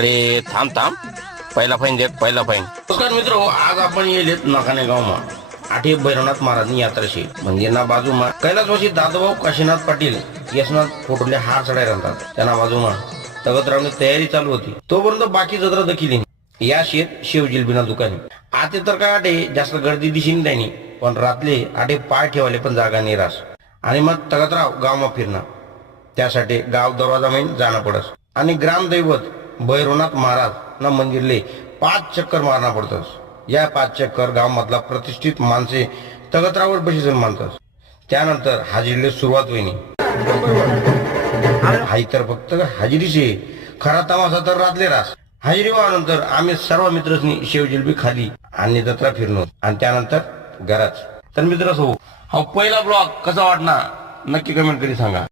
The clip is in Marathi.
अरे थांब थांब. पहिला फाईन देत पहिला फाईन नमस्कार मित्र हो, आज आपण येलेत नकाने गावमा आठे भैरवनाथ महाराजनी यात्राशी. म्हणजे ना बाजूमा. कैलासवासी दादाभाऊ काशीनाथ पाटील यशनाथ फोटोले हार चढाय राहतात त्यांना बाजूमा. तगतरावने तयारी चालू होती. तोपर्यंत बाकी जत्रा दखिली या शेत शिवजिलबीना दुकाने. आते तर काय आठे जास्त गर्दी दिसून त्यांनी. पण रातले आठे पाय ठेवाले पण जागा निराश आणि मग तगतराव गावमा फिरणं त्यासाठी गाव दरवाजा जाणं पडस. आणि ग्रामदैवत भैरवनाथ महाराज ना मंदिरले पाच चक्कर मारणं पडतस. या पाच चक्कर गाव मधला प्रतिष्ठित माणसे तगतरावर बशीजन मानतात त्यानंतर हाजिरीला सुरुवात होईनी. हाई तर फक्त हाजिरीचे. खरा तमासा तर रातले रास. हाजिरी व्हानंतर आम्ही सर्व मित्रसनी शेवजिलबी खाली आणि जत्रा फिरलो. आणि त्यानंतर घराच तर मित्र हो पहिला ब्लॉग कसा वाटणार? नक्की कमेंट करी सांगा.